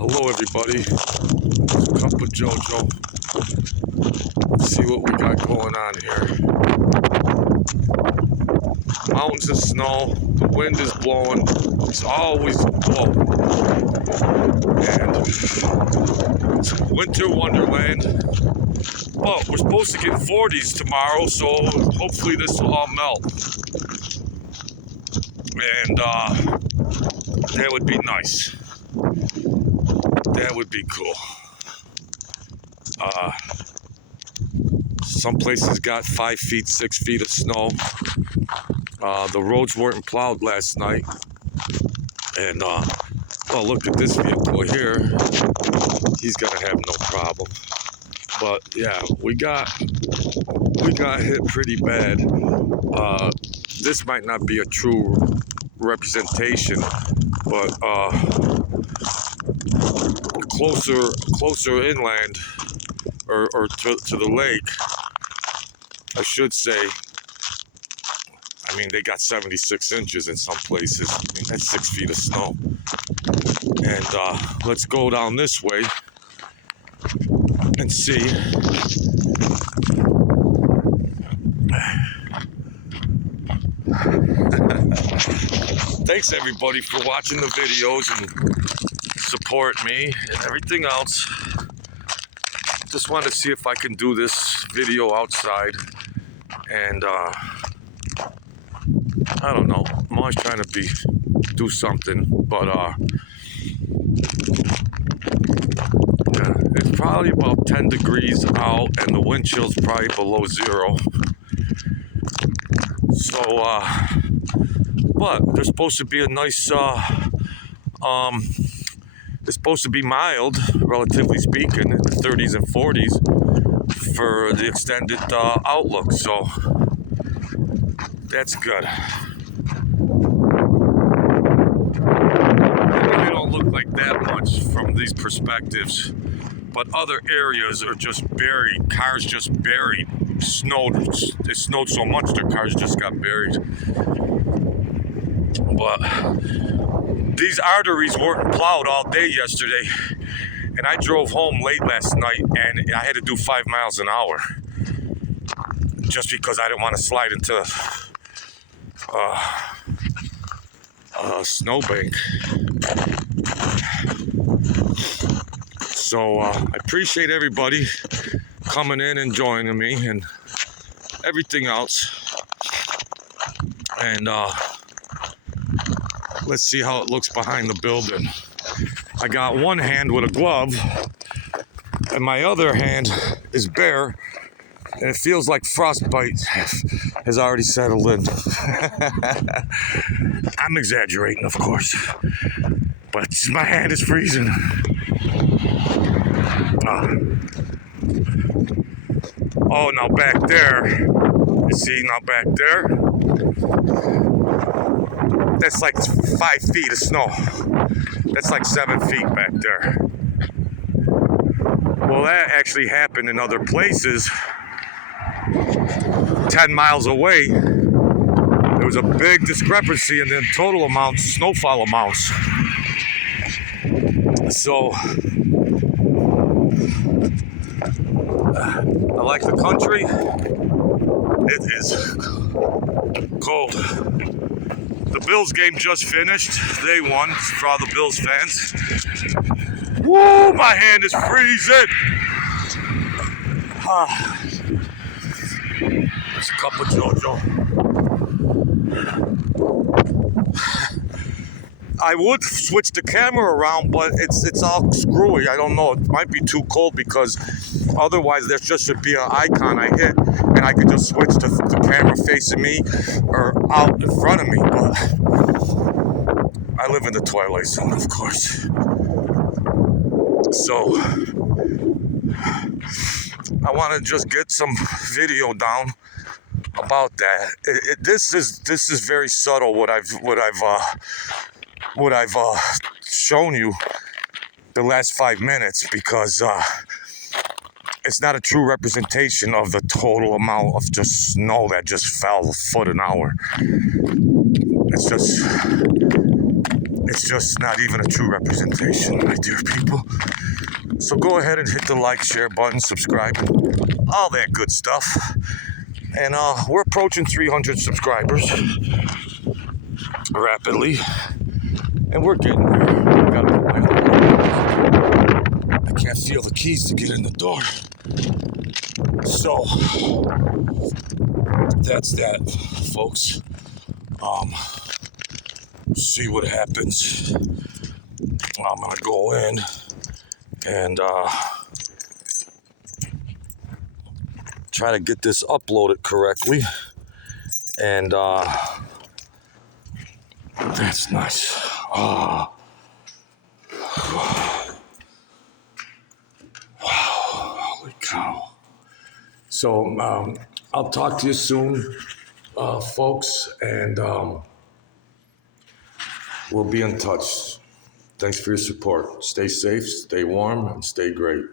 Hello everybody, Cup of Jojo. Let's see what we got going on here. Mountains of snow, the wind is blowing, it's always blowing. And it's winter wonderland. But we're supposed to get 40s tomorrow, so hopefully this will all melt. And that would be nice. That would be cool. Some places got 5 feet, 6 feet of snow. The roads weren't plowed last night. And, well, look at this vehicle here. He's gonna have no problem. But, yeah, we got hit pretty bad. This might not be a true representation, but, closer inland, or to the lake, I should say. I mean, they got 76 inches in some places. I mean, that's 6 feet of snow. And let's go down this way and see. Thanks everybody for watching the videos and support me and everything else. Just wanted to see if I can do this video outside, and I don't know, I'm always trying to do something, but yeah, it's probably about 10 degrees out and the wind chill's probably below 0. So but there's supposed to be a nice it's supposed to be mild, relatively speaking, in the 30s and 40s for the extended outlook, so that's good. It really don't look like that much from these perspectives, but other areas are just buried. Cars just buried. It snowed so much their cars just got buried. But these arteries weren't plowed all day yesterday, and I drove home late last night, and I had to do 5 miles an hour just because I didn't want to slide into a snowbank. So I appreciate everybody coming in and joining me and everything else. And let's see how it looks behind the building. I got one hand with a glove, and my other hand is bare, and it feels like frostbite has already settled in. I'm exaggerating, of course, but my hand is freezing. Oh, now back there, you see, now back there, that's like 5 feet of snow. That's like 7 feet back there. Well, that actually happened in other places. 10 miles away, there was a big discrepancy in the total amounts, snowfall amounts. So, I like the country. It is cold. The Bills game just finished. They won for all the Bills fans. Woo, my hand is freezing. It's a cup of Jojo. I would switch the camera around, but it's all screwy. I don't know. It might be too cold because otherwise there just should be an icon I hit and I could just switch to the camera facing me or out in front of me. But I live in the Twilight Zone, of course. So I want to just get some video down about that. This is very subtle what I've shown you the last 5 minutes, because it's not a true representation of the total amount of just snow that just fell a foot an hour. It's It's just not even a true representation, my dear people. So go ahead and hit the like, share button, subscribe, all that good stuff. And we're approaching 300 subscribers rapidly. And we're getting there. I gotta put my I can't feel the keys to get in the door. So that's that, folks. See what happens. I'm gonna go in and try to get this uploaded correctly. And that's nice. Holy cow. So I'll talk to you soon, folks, and we'll be in touch. Thanks for your support. Stay safe, stay warm, and stay great.